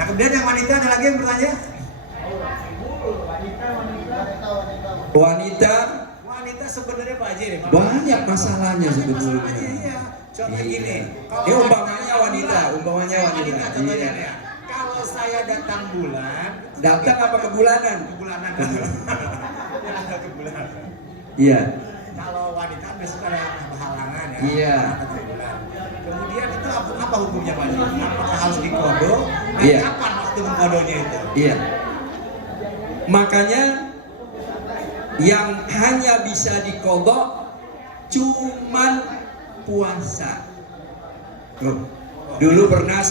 Nah kemudian yang wanita ada lagi yang bertanya? Wanita sebenarnya Pak Haji nih, banyak masalahnya sebetulnya. Iya. Contoh gini, Ya umpamanya wanita. contohnya Iya. ya. Kalau saya datang bulan, Datang apa kebulanan? kebulanan. Ya, kebulanan. Iya. Kalau wanita biasanya ada halangan ya. Iya. Datang bulan. Kemudian itu apa hukumnya Pak Haji? Apakah harus dikodo? Iya. Kapan waktu mengkodonya itu? Iya. Makanya yang hanya bisa dikodok cuman puasa. Dulu pernah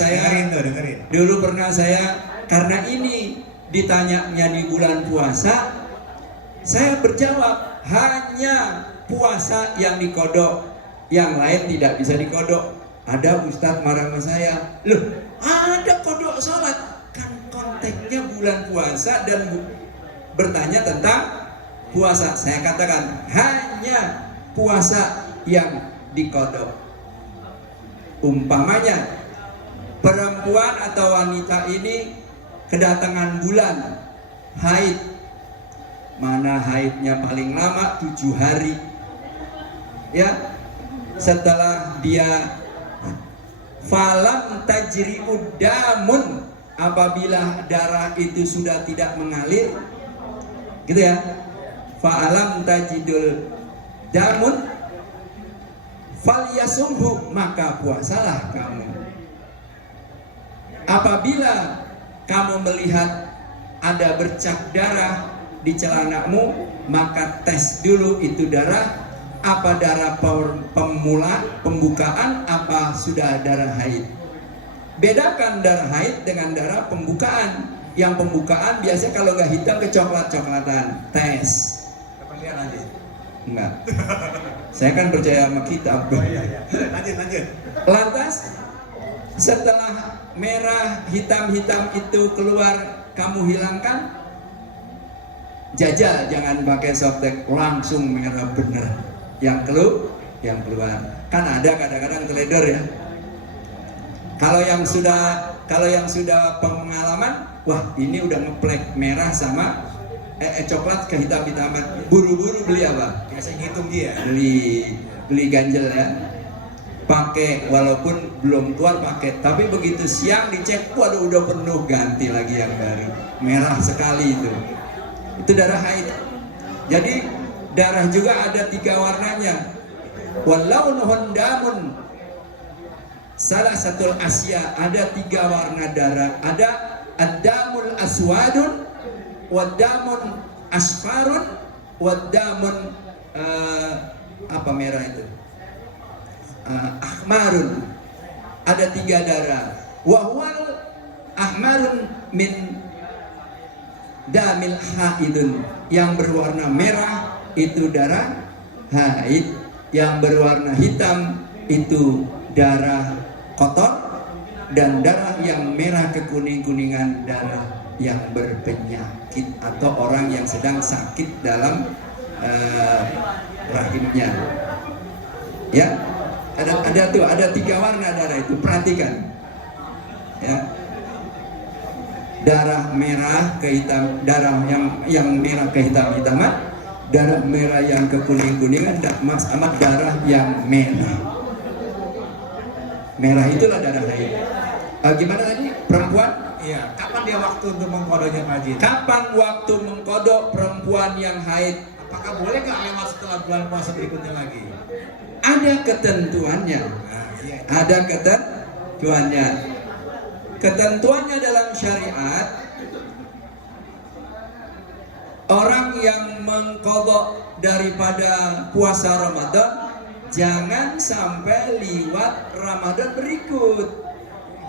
saya karena ini ditanyanya di bulan puasa, saya berjawab hanya puasa yang dikodok, yang lain tidak bisa dikodok. Ada ustadz marah sama saya, loh ada kodok sholat, kan konteksnya bulan puasa dan bertanya tentang puasa. Saya katakan hanya puasa yang dikodok. Umpamanya perempuan atau wanita ini kedatangan bulan haid, mana haidnya paling lama 7 hari ya, setelah dia falam tajri udamun, apabila darah itu sudah tidak mengalir gitu ya, fa'alam tajidul damun falyasumhu, maka puasalah kamu. Apabila kamu melihat ada bercak darah di celanamu, maka tes dulu itu darah, apa darah pembukaan, apa sudah darah haid. Bedakan darah haid dengan darah pembukaan. Yang pembukaan biasanya kalau nggak hitam kecoklat-coklatan. Tes. Kapan lihat nanti? Enggak. Saya kan percaya sama kitab. Iya. Lanjut. Lantas setelah merah hitam-hitam itu keluar, kamu hilangkan. Jajal, jangan pakai softtek, langsung merah bener. Yang keluar. Kan ada kadang-kadang teledor ya. Kalau yang sudah pengalaman, wah ini udah ngeplek merah sama coklat ke hitam-hitaman, buru-buru beli apa? Biasa ngitung dia. Beli ganjel ya, pakai walaupun belum keluar pakai, tapi begitu siang dicek, waduh udah penuh, ganti lagi yang baru, merah sekali itu darah haid. Jadi darah juga ada 3 warnanya. Walaunun damun, salah satu Asia ada 3 warna darah, ada ad-damul aswadun, wadamun asfarun, wadamun apa merah itu, ahmarun. Ada 3 darah. Wahwal ahmarun min damil haidun, yang berwarna merah itu darah haid, yang berwarna hitam itu darah kotor, dan darah yang merah kekuning-kuningan darah yang berpenyakit atau orang yang sedang sakit dalam rahimnya. Ya, ada 3 warna darah itu, perhatikan. Ya, darah merah ke hitam, darah yang merah ke hitam-hitaman, darah merah yang ke kuning-kuningan, sama darah yang merah. Merah itulah darah haid. Gimana tadi? Perempuan? Iya. Kapan dia waktu untuk mengkodonya Pak Haji? Kapan waktu mengkodok perempuan yang haid? Apakah boleh nggak lewat setelah bulan puasa berikutnya lagi? Ada ketentuannya. Iya. Ada ketentuannya. Ketentuannya dalam syariat, orang yang mengkodok daripada puasa Ramadan jangan sampai liwat Ramadan berikut.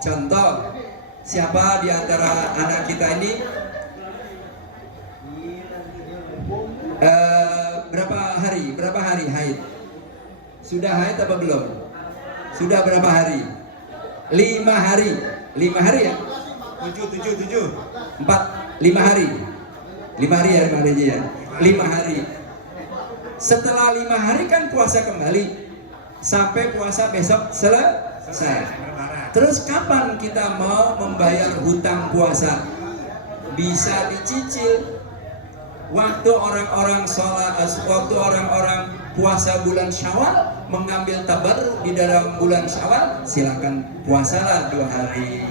Contoh, siapa di antara anak kita ini berapa hari haid? Sudah haid apa belum? Sudah berapa hari? 5 hari. 5 hari ya? 7. 5 hari. 5 hari ya, 5 hari aja ya. 5 hari. Setelah 5 hari kan puasa kembali sampai puasa besok selesai. Terus kapan kita mau membayar hutang puasa? Bisa dicicil. Waktu orang-orang sholat, waktu orang-orang puasa bulan Syawal, mengambil tabarruk di dalam bulan Syawal, silakan puasalah 2 hari.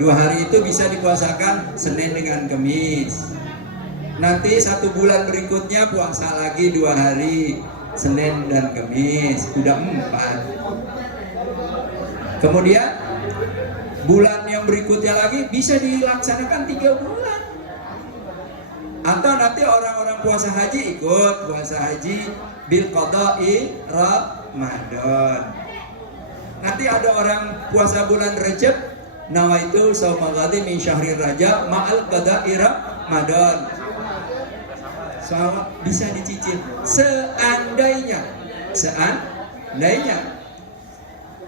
2 hari itu bisa dipuasakan Senin dengan Kamis. Nanti 1 bulan berikutnya puasa lagi 2 hari, Senin dan Kamis, udah 4. Kemudian bulan yang berikutnya lagi bisa dilaksanakan 3 bulan. Atau nanti orang-orang puasa haji ikut puasa haji bil qada'i Ramadan. Nanti ada orang puasa bulan Rajab, nawaitu shauma ghadin min syahri Rajab ma'al qada'i Ramadan. So, bisa dicicil seandainya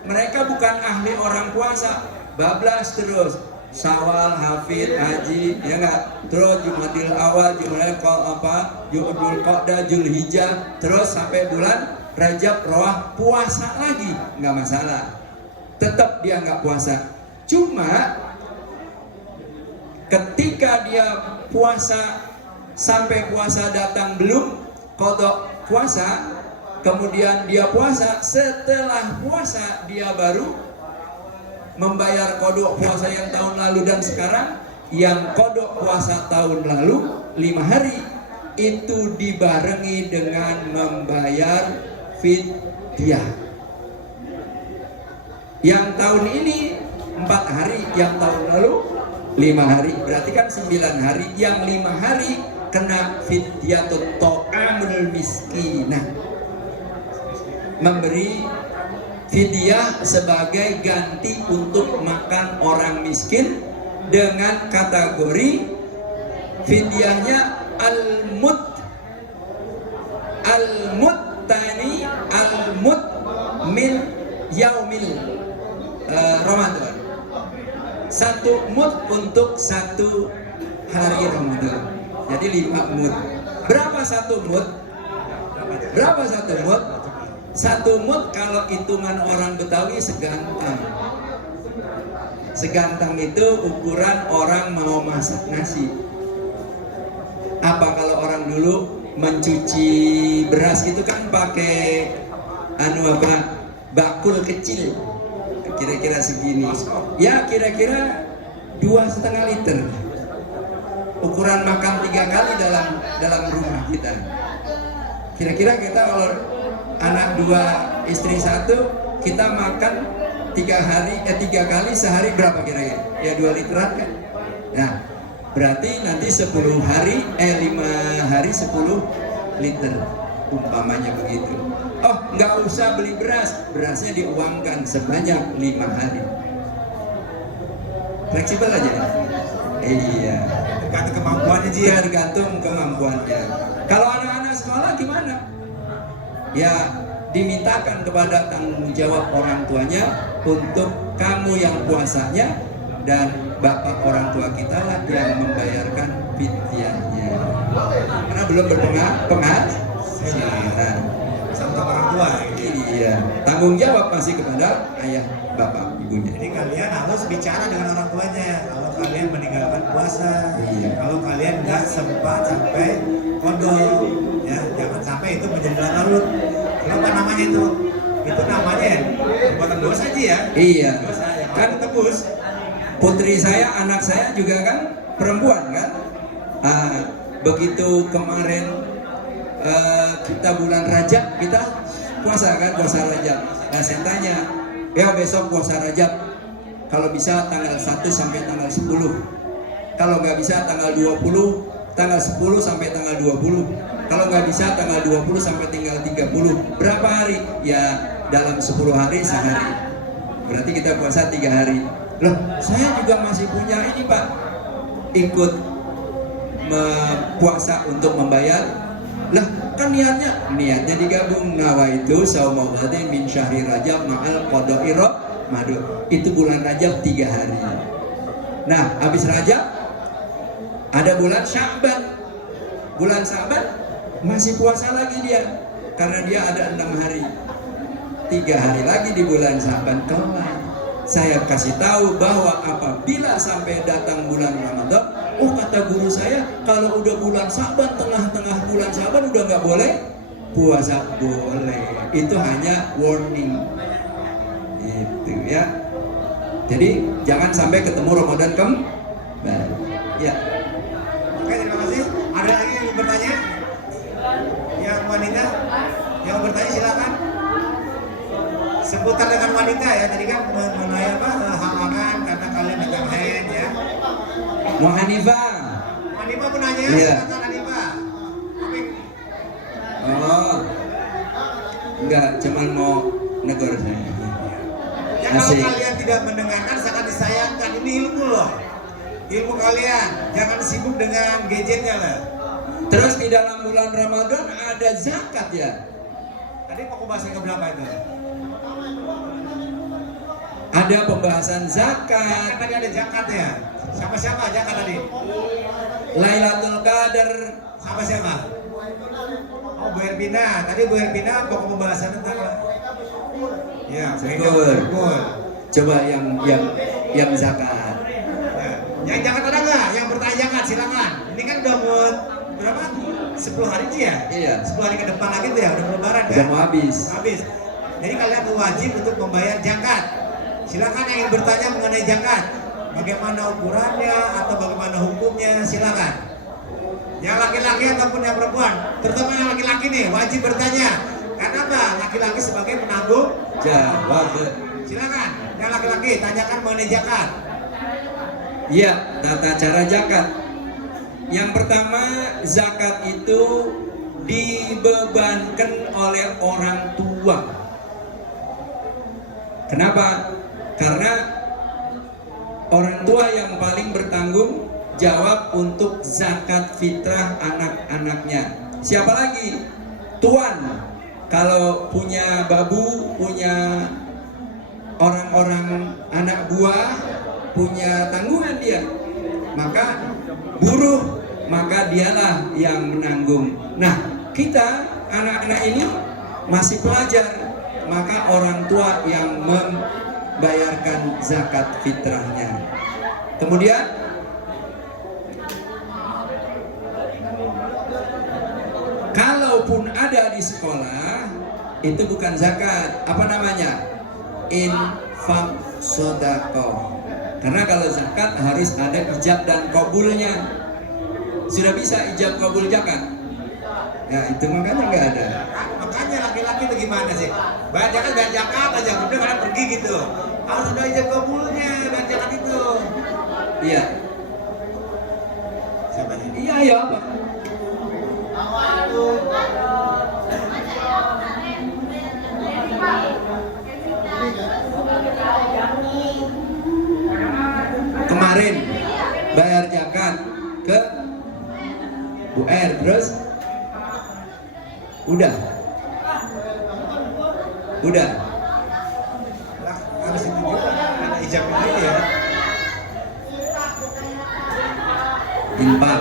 mereka bukan ahli orang puasa, bablas terus Syawal, Hafid, Haji, ya enggak? Terus Jumadil Awal, Jumadil Qa'dah, Zulhijjah, terus sampai bulan Rajab, Roah, puasa lagi, enggak masalah. Tetap dia enggak puasa. Cuma ketika dia puasa sampai puasa datang belum qada puasa, kemudian dia puasa, setelah puasa dia baru membayar kodok puasa yang tahun lalu dan sekarang. Yang kodok puasa tahun lalu 5 hari itu dibarengi dengan membayar fidyah. Yang tahun ini 4 hari, yang tahun lalu 5 hari, berarti kan 9 hari. Yang 5 hari kena fidyatut ta'amul miskinah, memberi fidyah sebagai ganti untuk makan orang miskin dengan kategori fidyahnya al-muttani al-mut min yaumil Ramadan. 1 mut untuk 1 hari Ramadan. Jadi 5 mut. Berapa 1 mut? Berapa 1 mut? 1 mut kalau hitungan orang Betawi segantang. Segantang itu ukuran orang mau masak nasi. Apa kalau orang dulu mencuci beras itu kan pakai bakul kecil, kira-kira segini. Ya kira-kira 2,5 liter. Ukuran makan 3 kali dalam rumah kita. Kira-kira kita kalau anak 2, istri 1, kita makan 3 kali sehari berapa kira-kira? Ya 2 literan kan? Nah, berarti nanti 10 hari, 5 hari 10 liter, umpamanya begitu. Oh, nggak usah beli beras, berasnya diuangkan sebanyak 5 hari. Fleksibel aja. Iya. Tergantung kemampuannya Ji. Tergantung kemampuannya. Kalau anak-anak sekolah gimana? Ya dimintakan kepada tanggung jawab orang tuanya untuk kamu yang puasanya dan bapak orang tua kita lah yang membayarkan fidyahnya. Karena belum berpenghasilan. Sama orang tua. Iya, tanggung jawab masih kepada ayah bapak ibunya. Jadi kalian harus bicara dengan orang tuanya kalau kalian meninggalkan puasa. Iya. Kalau kalian nggak sempat sampai kodok, ya jangan sampai itu menjadi larut. Apa namanya itu? Itu namanya ya perbuatan dosa aja ya. Iya. Dosa ya. Kan tebus. Putri saya, anak saya juga kan perempuan kan. Begitu kemarin kita bulan Rajab, kita puasa kan, puasa Rajab. Nah saya tanya, ya besok puasa Rajab, kalau bisa tanggal 1 sampai tanggal 10. Kalau nggak bisa tanggal 20, tanggal 10 sampai tanggal 20. Kalau nggak bisa tanggal 20 sampai tinggal 30. Berapa hari? Ya dalam 10 hari sehari. Berarti kita puasa 3 hari. Loh, saya juga masih punya ini Pak, ikut puasa untuk membayar. Lah kan niatnya digabung, nawaitu shauma ghadin min syahri Rajab ma'al qada'i Ramadan. Itu bulan Rajab 3 hari. Nah, habis Rajab ada bulan Sya'ban. Bulan Sya'ban masih puasa lagi dia karena dia ada 6 hari. 3 hari lagi di bulan Syaban kelar. Saya kasih tahu bahwa apabila sampai datang bulan Ramadan, oh kata guru saya, kalau udah bulan Syaban, tengah-tengah bulan Syaban udah nggak boleh puasa. Boleh, itu hanya warning. Itu ya. Jadi jangan sampai ketemu Ramadan kembali. Ya. Oke, terima kasih. Ada lagi yang mau bertanya? Yang wanita? Yang mau bertanya silakan. Seputar dengan wanita ya, tadi kan mengenai apa halangan karena kalian megang hand ya. Mau Hanifah? Hanifah pun nanya, Iya. silakan Hanifah. Oh, enggak, cuman mau negor saya. Ya kalau Asik. kalian tidak mendengarkan sangat disayangkan, ini ilmu loh. Ilmu kalian, jangan sibuk dengan gadgetnya lah. Terus di dalam bulan Ramadan ada zakat ya? Tadi mau bahas yang keberapa itu? Ada pembahasan zakat, Tadi ada zakat ya. Siapa zakat tadi? Lailatul Qadar. Sama siapa? Oh, Bu Erpina. Tadi Bu Erpina pokok pembahasan tentang ya, Syukur. Coba yang zakat. Ya. Yang zakat ada nggak? Yang bertanya zakat silakan. Ini kan udah mau berapa? 10 hari sih ya? Iya. 10 hari ke depan lagi tuh ya, udah mau lebaran Udah kan? mau habis. Habis. Jadi kalian wajib untuk membayar zakat. Silakan yang ingin bertanya mengenai zakat. Bagaimana ukurannya atau bagaimana hukumnya, silakan. Yang laki-laki ataupun yang perempuan, terutama yang laki-laki nih wajib bertanya. Karena apa? Laki-laki sebagai penanggung Jawab. Silakan, yang laki-laki tanyakan mengenai zakat. Iya, tata cara zakat. Yang pertama, zakat itu dibebankan oleh orang tua. Kenapa? Karena orang tua yang paling bertanggung jawab untuk zakat fitrah anak-anaknya. Siapa lagi? Tuan. Kalau punya babu, punya orang-orang anak buah, punya tanggungan dia, maka buruh, maka dialah yang menanggung. Nah, kita anak-anak ini masih pelajar, maka orang tua yang membayarkan zakat fitrahnya. Kemudian kalaupun ada di sekolah, itu bukan zakat, apa namanya? Infak sodako. Karena kalau zakat harus ada ijab dan kabulnya. Sudah bisa ijab kabul zakat? Ya itu makanya nggak ada. Makanya laki-laki itu gimana sih? Bayar zakat aja, udah kalian pergi gitu. Harus ada ijab kabulnya bayar zakat itu. Iya. Siapa ini? Iya ya apa? Kemarin bayar zakat ke UR, terus udah Lah, harus itu juga ada ijab kabul ya. infak.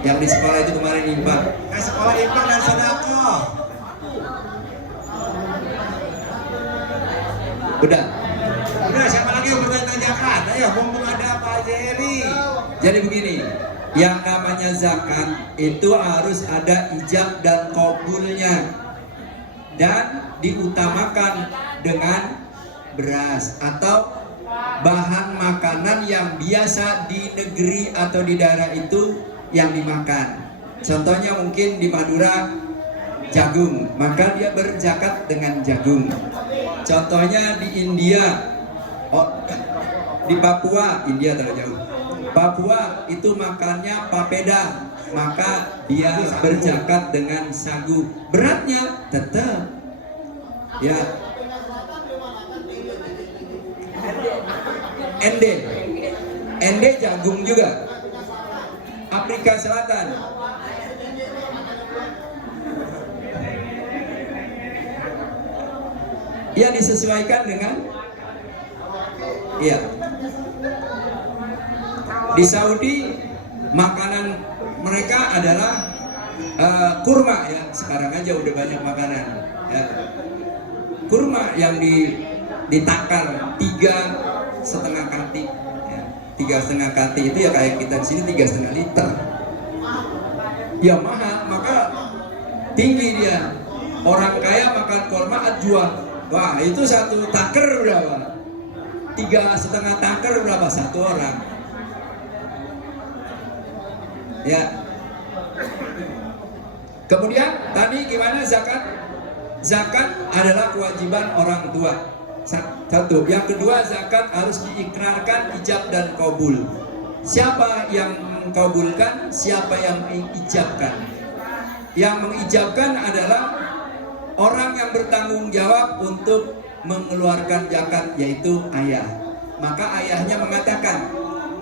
Yang di sekolah itu kemarin infak. Nah, sekolah infak dan sedekah. Udah. Udah, siapa lagi yang bertanya tentang zakat? Ayo, mumpung ada Pak Jerry. Jadi begini, yang namanya zakat itu harus ada ijab dan kabulnya, dan diutamakan dengan beras atau bahan makanan yang biasa di negeri atau di daerah itu yang dimakan. Contohnya mungkin di Madura jagung, maka dia berzakat dengan jagung. Contohnya di India, di Papua, India terlalu jauh. Papua itu makannya papeda, maka dia berzakat dengan sagu. Beratnya tetap ya Ende jagung juga. Afrika Selatan ya disesuaikan dengan iya. Di Saudi makanan mereka adalah kurma ya. Sekarang aja udah banyak makanan ya. kurma yang ditakar 3,5 kati, ya. 3,5 kati itu ya kayak kita di sini 3,5 liter. Ya mahal, maka tinggi dia. Orang kaya makan kurma jual. Wah, itu satu taker berapa? 3,5 taker berapa satu orang? Ya. Kemudian tadi gimana zakat? Zakat adalah kewajiban orang tua. Satu. Yang kedua, zakat harus diikrarkan ijab dan qabul. Siapa yang mengkabulkan? Siapa yang mengijabkan? Yang mengijabkan adalah orang yang bertanggung jawab untuk mengeluarkan zakat, yaitu ayah. Maka ayahnya mengatakan,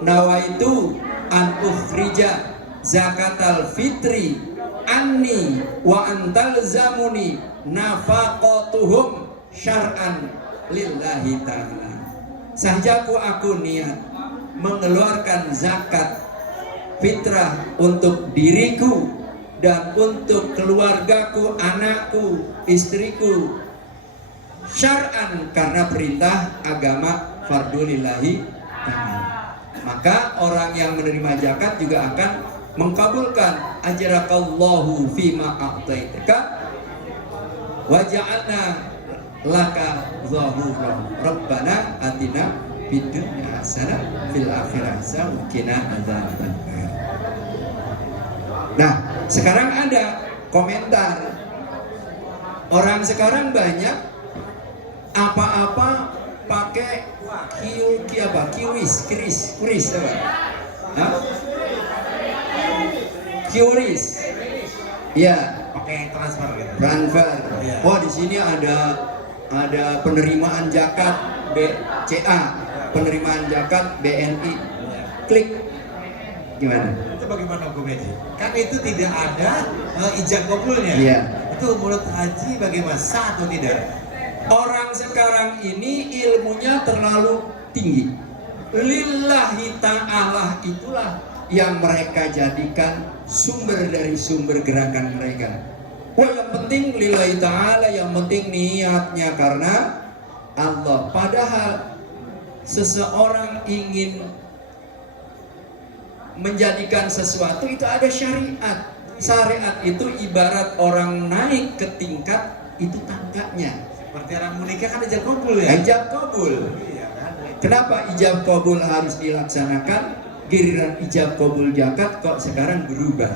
nawaitu an ukhrija zakatal fitri anni wa antal zamuni nafaqatuhum syar'an lillahi ta'ala. Sajaku aku niat mengeluarkan zakat fitrah untuk diriku dan untuk keluargaku, anakku, istriku, syar'an karena perintah agama fardulillahi ta'ala. Maka orang yang menerima zakat juga akan mengkabulkan ajrakallahu fima a'taitaka wa ja'alna laka zahura rabbana atina fid dunya hasanah fil akhirati hasanah wa qina adzaban. Nah, sekarang ada komentar. Orang sekarang banyak apa-apa pakai kuris apa? Hah? QRIS. Ya, pakai transfer gitu. Transfer. Ya. Oh, di sini ada penerimaan zakat BCA, penerimaan zakat BNI. Klik. Gimana? Itu bagaimana hukumnya? Kan itu tidak ada ijab kabulnya. Iya. Itu menurut Haji bagaimana, sah atau tidak? Orang sekarang ini ilmunya terlalu tinggi. Lillahi ta'ala itulah yang mereka jadikan sumber dari sumber gerakan mereka. Wah, yang penting lillahi ta'ala, yang penting niatnya karena Allah. Padahal seseorang ingin menjadikan sesuatu itu ada syariat. Syariat itu ibarat orang naik ke tingkat, itu tangganya. Seperti orang menikah kan ijab kabul ya? Ijab kabul. Iya kan? Kenapa ijab kabul harus dilaksanakan? Giliran ijab kabul zakat kok sekarang berubah.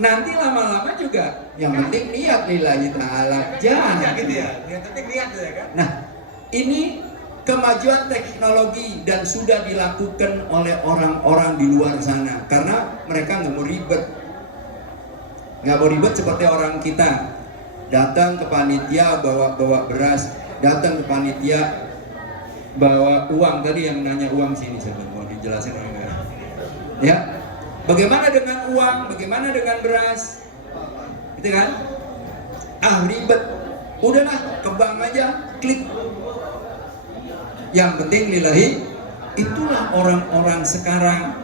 Nanti lama-lama juga yang penting niat lillahi ta'ala. Jangan gitu ya? Yang penting niat ya kan? Nah, ini kemajuan teknologi dan sudah dilakukan oleh orang-orang di luar sana karena mereka nggak mau ribet. Nggak mau ribet seperti orang kita. Datang ke panitia bawa beras, datang ke panitia bawa uang. Tadi yang nanya uang sini, saya mau dijelasin enggak? Ya, bagaimana dengan uang, bagaimana dengan beras, gitu kan? Ribet, udahlah ke bank aja, klik. Yang penting lillahi, itulah orang-orang sekarang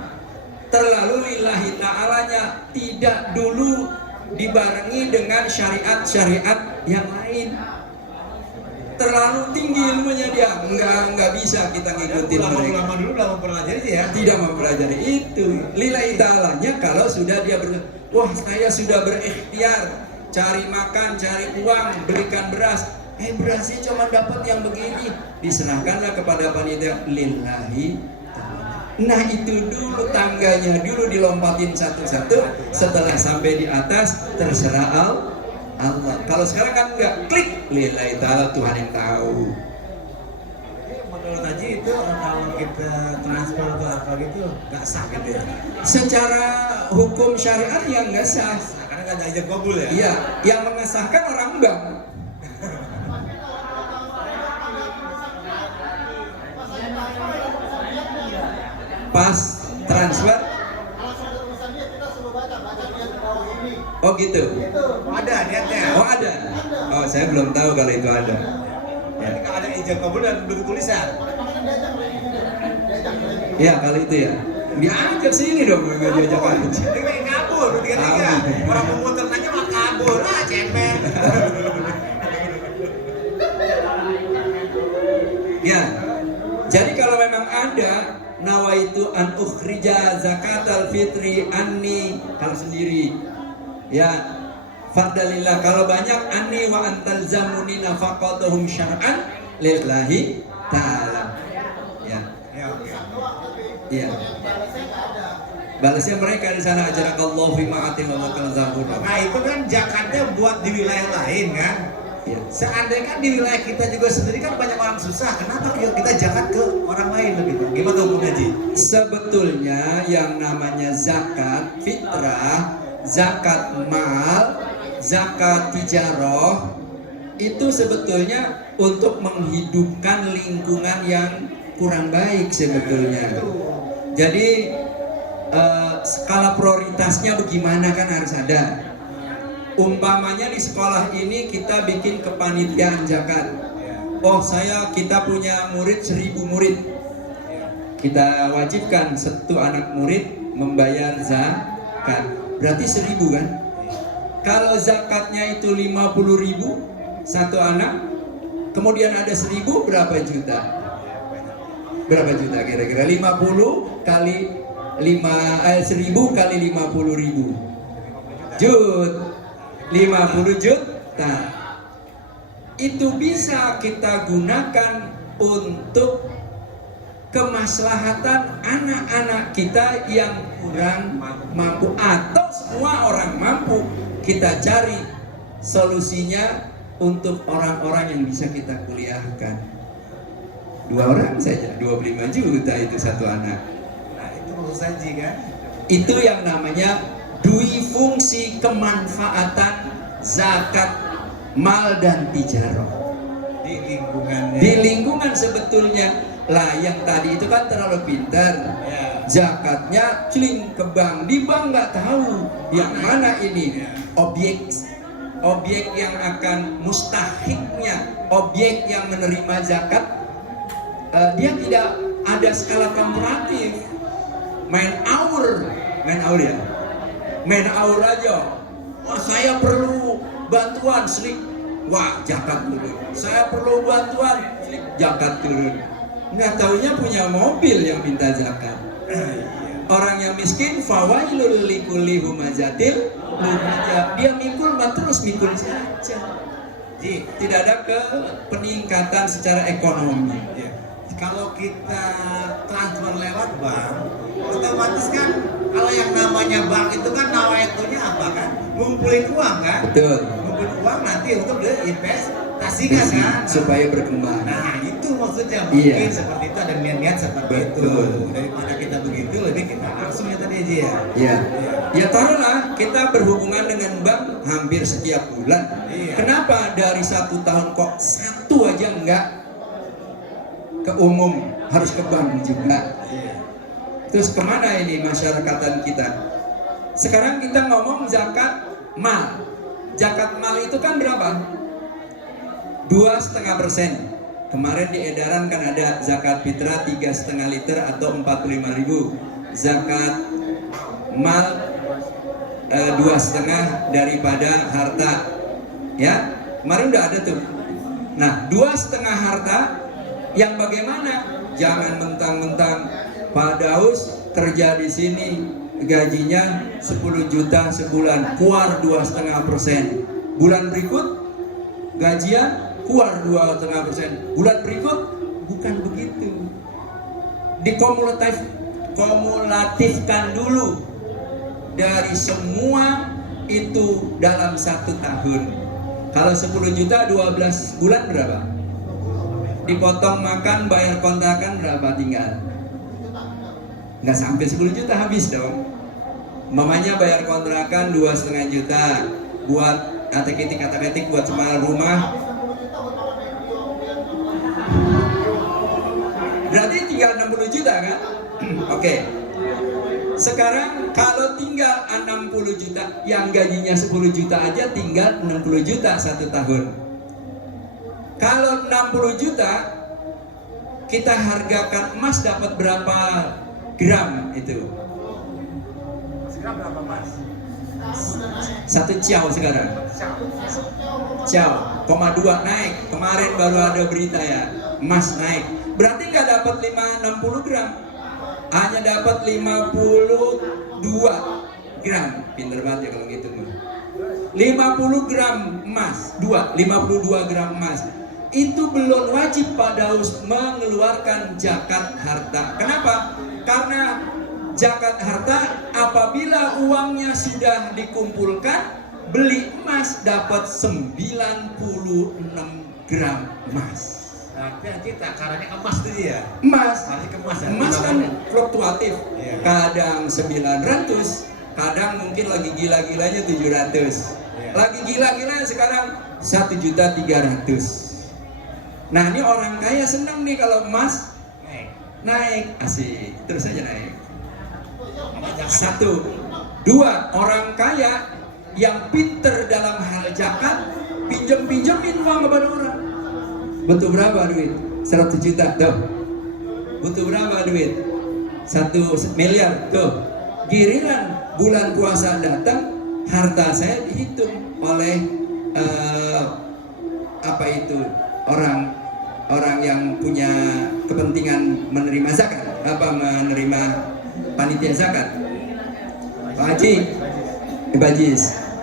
terlalu lillahi ta'alanya, tidak dulu dibarengi dengan syariat-syariat yang lain. Terlalu tinggi ilmunya dia, nggak bisa kita ngikutin mereka. Ulama dulu belum mempelajari ya? Tidak mempelajari itu. Lillahi ta'alanya kalau sudah dia wah saya sudah berikhtiar cari makan, cari uang, belikan beras. Berasnya cuma dapat yang begini. Diserahkanlah kepada panitia lillahi ta'ala. Nah itu dulu tangganya, dulu dilompatin satu-satu. Setelah sampai di atas terserah Allah. Kalau sekarang kan enggak, klik lillahi ta'ala, Tuhan yang tahu. Menurut Haji itu kalau kita transfer atau apa gitu nggak sah gitu ya? Secara hukum syariat yang nggak sah. Karena nggak ada ijab kabul ya? Iya, yang mengesahkan orang bank. Pas transfer. Oh gitu. Ada niatnya. Oh ada. Oh saya belum tahu kalau itu ada. Jadi kalau ada ijab kabul dan bentuk tulisan. Ya kalau itu ya. Diajak sini dong, nggak diajak aja. Ini kayak kabur, tiga-tiga. Orang mau muter nanya mah kabur, cemen. Ya. Jadi kalau memang ada nawaitu an ukhrija zakatal fitri anni, kalau sendiri ya fardalillah, kalau banyak anni wa antal zamuni nafaqatuhum syar'an lillahi ta'ala. Ya. Ya, oke. Iya. Balasnya mereka di sana, ajarakallahu fi ma'atin wa makal zahur. Nah itu kan zakatnya buat di wilayah lain kan. Ya. Seandainya kan di wilayah kita juga sendiri kan banyak orang susah, kenapa kita zakat ke orang lain begitu? Gimana hukumnya Ji? Sebetulnya yang namanya zakat fitrah, zakat mal, zakat tijaroh itu sebetulnya untuk menghidupkan lingkungan yang kurang baik sebetulnya. Jadi skala prioritasnya bagaimana kan harus ada. Umpamanya di sekolah ini kita bikin kepanitiaan zakat. Oh kita punya murid 1000 murid. Kita wajibkan satu anak murid membayar zakat. Berarti 1000 kan? Kalau zakatnya itu 50.000 satu anak, kemudian ada 1000 berapa juta? Berapa juta kira-kira? 50 kali 1000 kali 50.000 50 juta. Itu bisa kita gunakan untuk kemaslahatan anak-anak kita yang kurang mampu, atau semua orang mampu. Kita cari solusinya untuk orang-orang yang bisa kita kuliahkan. 2 orang saja 25 juta itu satu anak. Nah itu maksud saya Ji kan. Itu yang namanya dui fungsi kemanfaatan zakat mal dan tijaroh Di lingkungannya. di lingkungan sebetulnya. Lah yang tadi itu kan terlalu pintar. Ya. Zakatnya celing ke bank, di bank nggak tahu yang mana ini objek yang akan mustahiknya, objek yang menerima zakat. Dia tidak ada skala komparatif. Main aur ya. Main aur aja. Wah saya perlu bantuan slik. Wah zakat turun. Saya perlu bantuan slik. Zakat turun. Nggak taunya punya mobil yang minta zakat. Orang yang miskin fawailul likulli humazatil lumazah. Dia mikul terus mikul saja. Jadi tidak ada peningkatan secara ekonomi. Ya. Kalau kita transfer lewat bank, otomatis kan kalau yang namanya bank itu kan nawaitunya apa kan? Ngumpulin uang kan? Betul. Ngumpulin uang nanti untuk diinvestasikan kan? Supaya berkembang. Nah itu maksudnya Iya. mungkin seperti itu, ada niat-niat seperti Betul. itu. Daripada kita begitu, lebih kita langsung ya tadi aja ya. Ya, ya taruhlah kita berhubungan dengan bank hampir setiap bulan. Iya. Kenapa dari 1 tahun kok satu aja enggak ke umum, harus ke bank juga? Iya. Terus kemana ini masyarakatan kita? Sekarang kita ngomong zakat mal. Zakat mal itu kan berapa? 2,5%. Kemarin di edaran kan ada zakat fitrah 3,5 liter atau 45.000. Zakat mal 2,5 daripada harta. Ya, kemarin udah ada tuh. Nah, 2,5 harta yang bagaimana? Jangan mentang-mentang Pak Daus kerja di sini gajinya 10 juta sebulan, keluar 2,5%. Bulan berikut gajian keluar 2,5%. Bulan berikut bukan begitu. Dikumulatifkan dulu dari semua itu dalam 1 tahun. Kalau 10 juta 12 bulan berapa? Dipotong makan, bayar kontrakan berapa tinggal? Nggak sampai 10 juta habis dong. Mamanya bayar kontrakan 2,5 juta buat atik-atik buat semal rumah. Berarti tinggal 60 juta kan? Oke. Sekarang kalau tinggal 60 juta, yang gajinya 10 juta aja tinggal 60 juta 1 tahun. Kalau 60 juta kita hargakan emas dapat berapa gram itu? Sekarang berapa Mas? 1 ciao sekarang. Ciao, 0,2 naik. Kemarin baru ada berita ya. emas naik. Berarti nggak dapat 60 gram, hanya dapat 52 gram. Pinter banget ya kalau gitu. 50 gram emas, 52 gram emas. Itu belum wajib Pak Daus mengeluarkan zakat harta. Kenapa? Karena zakat harta apabila uangnya sudah dikumpulkan, beli emas dapat 96 gram emas. Nanti takarannya emas tuh ya. Emas, Emas emas kan fluktuatif. Iya. Kadang 900, kadang mungkin lagi gila-gilanya 700. Iya. Lagi gila-gilanya sekarang 1.300.000. Nah, ini orang kaya senang nih kalau emas naik, asik, terus aja naik. Satu, dua, orang kaya yang pinter dalam hal zakat pinjemin uang kepada orang. Butuh berapa duit? 100 juta tuh. Butuh berapa duit? 1 miliar tuh. Giliran bulan puasa datang, harta saya dihitung oleh orang yang punya kepentingan menerima zakat, menerima panitia zakat. Pak Haji, Pak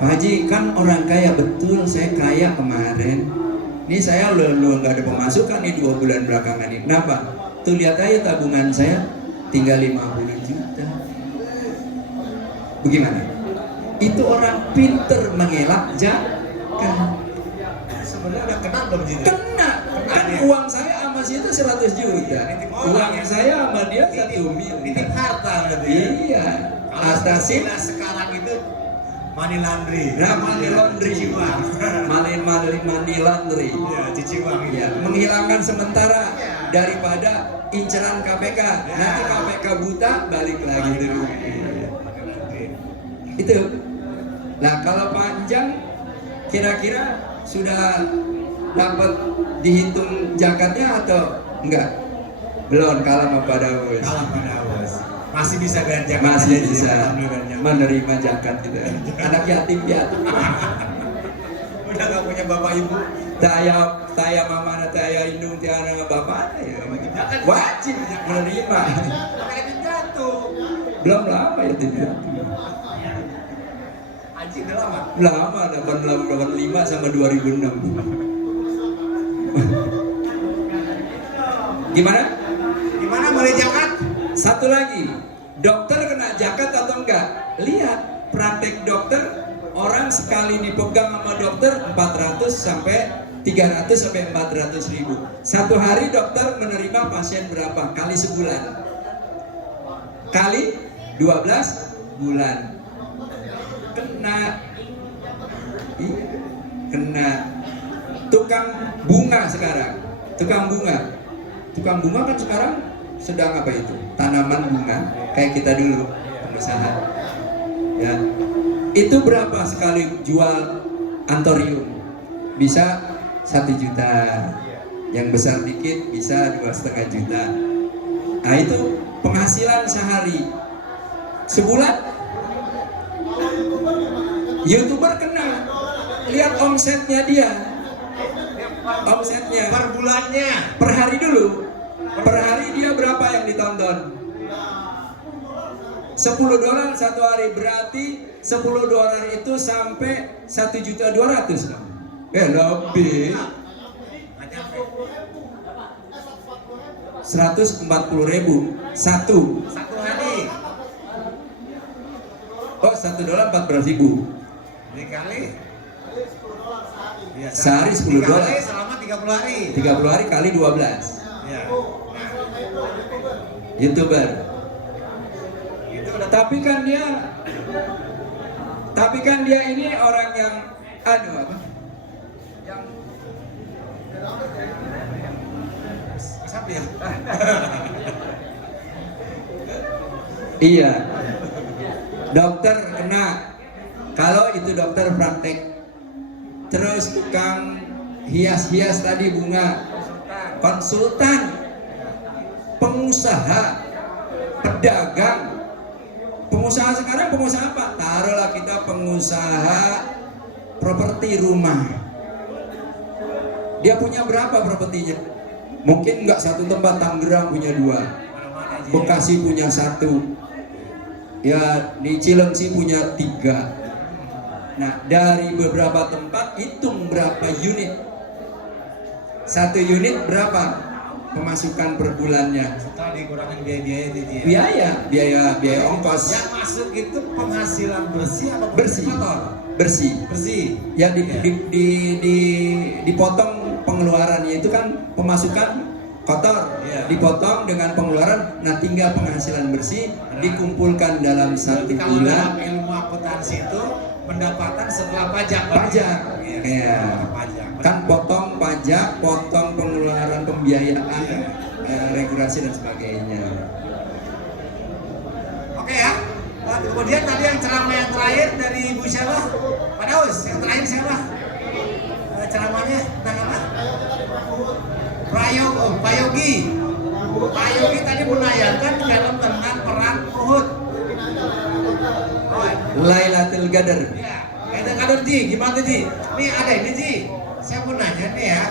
Haji kan orang kaya, betul saya kaya kemarin. Ini saya lu nggak ada pemasukan nih 2 bulan belakangan ini. Kenapa? Tuh lihat aja tabungan saya tinggal 50 juta. Bagaimana? Itu orang pinter mengelak zakat. Sebenarnya udah kena belum sih? Kena. Kan uang saya sama situ 100 juta. Uang saya sama dia 1 miliar. Titip harta berarti. Iya. Atasin sekarang itu money laundry. Nah, money laundry. Cuci uang. Money laundry. Iya, cuci uang. Ya, menghilangkan sementara daripada inceran KPK. Nanti KPK buta, balik lagi dulu. Itu. Nah, kalau panjang kira-kira sudah dapat dihitung zakatnya atau enggak? Belum, kalah sama Pak Daus. Kalah Pak Daus. Masih bisa bayar zakat. Masih bisa menerima zakat gitu. Anak yatim piatu. Udah nggak punya bapak ibu. Saya mama saya indung tiara bapak ya. Wajib menerima. Kayak jatuh. Belum lama ya tidak. Anjing udah lama. Lama, 85 sama 2006. Gimana? Gimana boleh zakat? Satu lagi, dokter kena zakat atau enggak? Lihat praktek dokter, orang sekali dipegang sama dokter 400 sampai 300 sampai 400 ribu. Satu hari dokter menerima pasien berapa? Kali sebulan. Kali 12 bulan. Kena. Iya, kena. Tukang bunga sekarang. Tukang bunga kan sekarang sedang apa itu? Tanaman bunga kayak kita dulu pengusaha. Ya. Itu berapa sekali jual antorium? Bisa 1 juta. Yang besar dikit bisa 2,5 juta. Nah, itu penghasilan sehari. Sebulan YouTuber kena. Lihat omsetnya dia. Omsetnya Per bulannya. per hari dulu. Per hari dia berapa yang ditonton? $10 satu hari, berarti $10 itu sampai 1.200.000 dong. Lebih. 140.000 satu hari. Oh, $1 14.000. Dikali. Ya, Sehari $10. Selama 30 hari. 30 hari kali 12. Ya. YouTuber. Itu udah Tapi kan dia ini orang yang apa? Yang siapa ya? Iya. Dokter kena. Kalau itu dokter praktek. Terus tukang hias-hias tadi bunga. Konsultan. Pengusaha. Pedagang. Pengusaha sekarang pengusaha apa? Taruhlah kita pengusaha properti rumah. Dia punya berapa propertinya? Mungkin nggak satu tempat, Tangerang punya 2, Mana-mana aja. Bekasi punya 1, ya di Cilengsi punya 3. Nah, dari beberapa tempat hitung berapa unit. 1 unit berapa pemasukan per bulannya? Setelah dikurangin biaya-biaya itu dia. Biaya ongkos. Yang masuk itu penghasilan bersih atau Bersih. kotor? Bersih. Bersih. Ya dipotong pengeluarannya itu kan pemasukan kotor, Iya. dipotong dengan pengeluaran, nah tinggal penghasilan bersih dikumpulkan dalam 1 Kalau dalam bulan. ilmu akuntansi itu pendapatan setelah pajak. Pajak. Iya. Iya. setelah Pajak. Kan potong pajak, potong pengeluaran pembiayaan, regulasi dan sebagainya. Oke ya. Nah, kemudian tadi yang ceramah yang terakhir dari Ibu siapa? Pak Daus. Yang terakhir siapa? Ceramahnya tentang apa? Pak Yogi. Pak Yogi tadi menayangkan film tentang perang Uhud. Oh, Lailatul Qadar. ya. Kadang-kadang Ji, gimana Ji? Nih ada ini Ji. Saya mau nanya nih ya.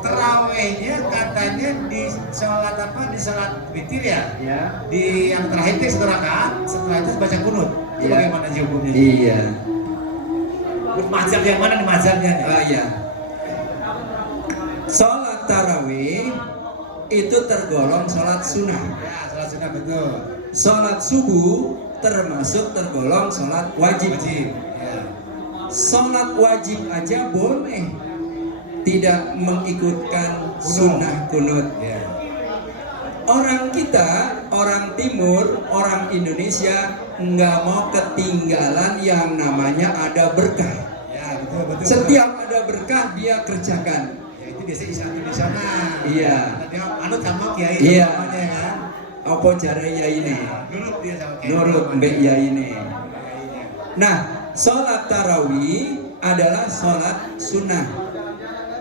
Terawihnya katanya di sholat apa? Di sholat witir ya? Ya. Di yang terakhir itu 1 rakaat, setelah itu baca kunut. Itu Iya. bagaimana sih hukumnya? Iya. Mazhab yang mana nih mazhabnya nih? Oh iya. Sholat tarawih itu tergolong sholat sunnah. Ya, sholat sunnah betul. Sholat subuh termasuk tergolong sholat wajib. Wajib. Ya. Sholat wajib aja boleh tidak mengikutkan sunnah kunut. Ya. Orang kita, orang timur, orang Indonesia nggak mau ketinggalan yang namanya ada berkah. Ya, betul betul. Setiap ada berkah dia kerjakan. Ya itu biasa di sana. Iya. Tadi anut sama kiai Iya. namanya kan. Apa cara ya ini? Nurut dia sama kiai. Nurut mbak ya ini. Kiainya. Nah, sholat tarawih adalah sholat sunnah.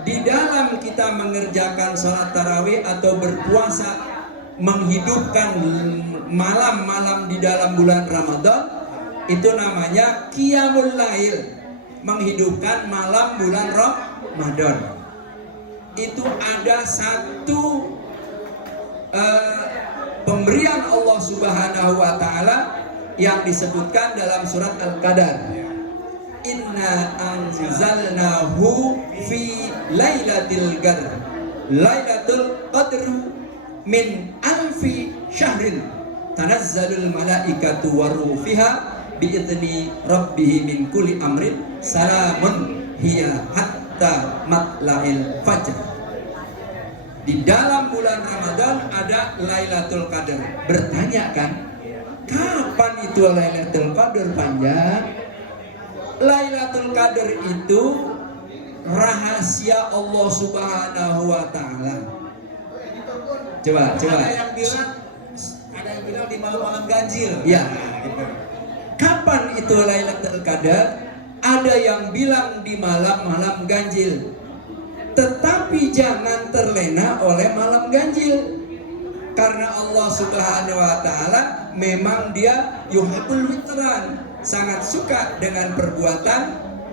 Di dalam kita mengerjakan sholat tarawih atau berpuasa, menghidupkan malam-malam di dalam bulan Ramadan, itu namanya qiyamul lail, menghidupkan malam bulan Ramadan. Itu ada satu pemberian Allah Subhanahu wa taala yang disebutkan dalam surat Al-Qadar. Inna anzalnahu fi lailatul qadr. Lailatul qadr min alfi syahrin tanazzalul malaikatu waruhu fiha biidzni rabbih min kulli amrin salamun hiya hatta matla'il fajr. Di dalam bulan Ramadan ada Lailatul Qadar. Bertanya kan, kapan itu Lailatul Qadar panjang? Lailatul Qadar itu rahasia Allah Subhanahu wa taala. Coba. Ada yang bilang di malam-malam ganjil. Ya. Nah, gitu. Kapan itu Lailatul Qadar? Ada yang bilang di malam-malam ganjil. Tetapi jangan terlena oleh malam ganjil. Karena Allah Subhanahu wa taala memang dia yuhibbul witran, sangat suka dengan perbuatan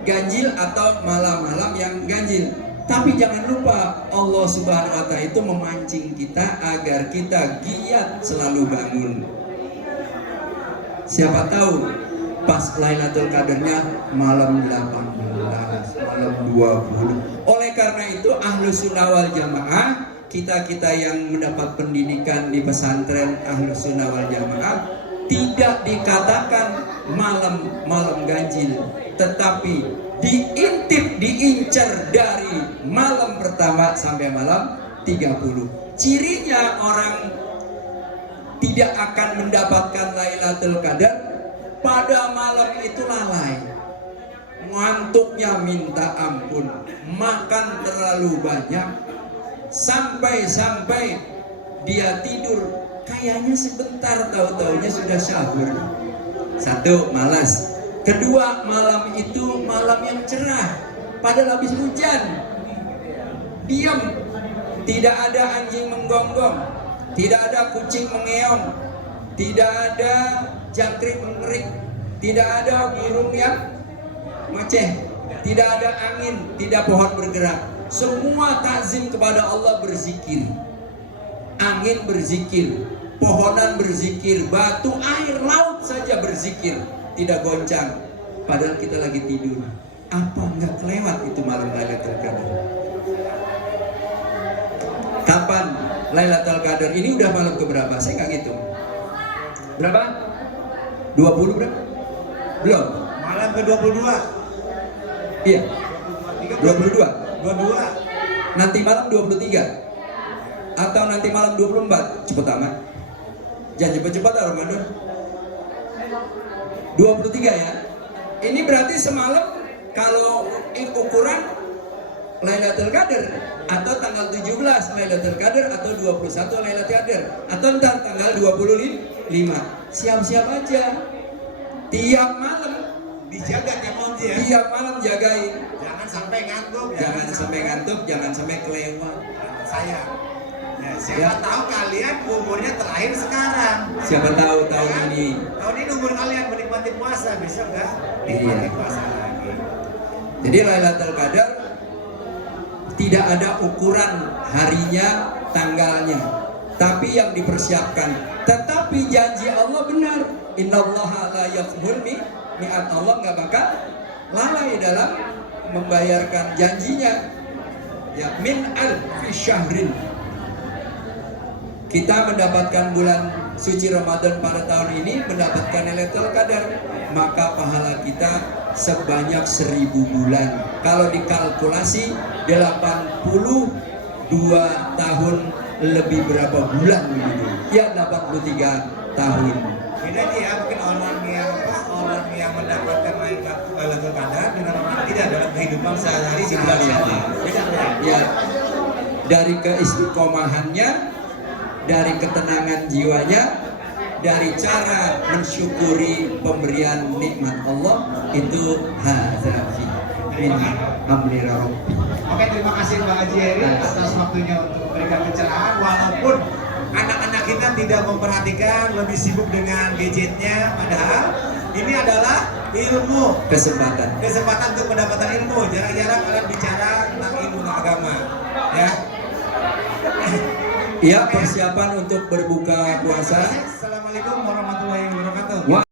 ganjil atau malam-malam yang ganjil. Tapi jangan lupa Allah Subhanahu wa taala itu memancing kita agar kita giat selalu bangun. Siapa tahu pas Lailatul Qadarnya malam 18, malam 20. Oleh karena itu Ahlus Sunnah wal Jamaah, kita yang mendapat pendidikan di pesantren Ahlus Sunnah wal Jamaah, tidak dikatakan malam ganjil, tetapi diintip, diincar dari malam pertama sampai malam 30. Cirinya orang tidak akan mendapatkan Lailatul Qadar pada malam itu lalai, ngantuknya minta ampun, makan terlalu banyak, sampai dia tidur kayaknya sebentar, tahu-taunya sudah sahur. Satu, malas. Kedua, malam itu malam yang cerah, padahal habis hujan. Diam, tidak ada anjing menggonggong, tidak ada kucing mengeong, tidak ada jangkrik mengerik, tidak ada burung yang ngoceh, tidak ada angin, tidak pohon bergerak. Semua takzim kepada Allah berzikir. Angin berzikir, pohonan berzikir, batu, air, laut saja berzikir, tidak goncang. Padahal kita lagi tidur. Apa nggak kelewat itu malam Lailatul Qadar? Kapan Lailatul Qadar? Ini udah malam keberapa? Saya nggak gitu. Berapa? 20 berapa? Belum. Malam ke-22. Iya. 22. 22. Nanti malam 23. Atau nanti malam 24. Cepet amat. Jangan cepet-cepet Ramadan. 23 ya. Ini berarti semalam kalau ukuran Lailatul Qadar, atau tanggal 17 Lailatul Qadar, atau 21 Lailatul Qadar, atau ntar tanggal 25. Siap-siap aja. Tiap malam Dijaga tiap malam ya. tiap malam jagain. Jangan sampai ngantuk. Jangan sampai ngantuk, jangan sampai kelewat. Saya. Ya, siapa Ya. tahu kalian umurnya terakhir sekarang. Siapa tahu tahun Ya. ini. Tahun ini umur kalian menikmati puasa, bisa nggak? Nikmati Iya. puasa lagi. Jadi Lailatul Qadar tidak ada ukuran harinya, tanggalnya, tapi yang dipersiapkan. Tetapi janji Allah benar. Innallaha la yakhmul mi'at. Allah nggak bakal lalai dalam membayarkan janjinya. Ya, min alfi syahrin. Kita mendapatkan bulan suci Ramadan pada tahun ini, mendapatkan Lailatul Qadar, maka pahala kita sebanyak 1000 bulan. Kalau dikalkulasi 82 tahun lebih berapa bulan gitu. Ya 83 tahun. Beda nih ya, mungkin orang yang mendapatkan Lailatul Qadar dengan orang tidak dalam kehidupan sehari-hari di bulan Syawal. Beda ya. Ya, dari keistiqomahannya, dari ketenangan jiwanya, dari cara mensyukuri pemberian nikmat Allah, itu hadzafi min amri rabbi. Oke, terima kasih Mbak Haji Heri atas waktunya untuk memberikan pencerahan. Walaupun anak-anak kita tidak memperhatikan, lebih sibuk dengan gadgetnya, padahal ini adalah ilmu, Kesempatan. kesempatan untuk mendapatkan ilmu. Jarang-jarang kalian bicara tentang ilmu agama, ya. Ya, persiapan untuk berbuka puasa. Assalamualaikum warahmatullahi wabarakatuh.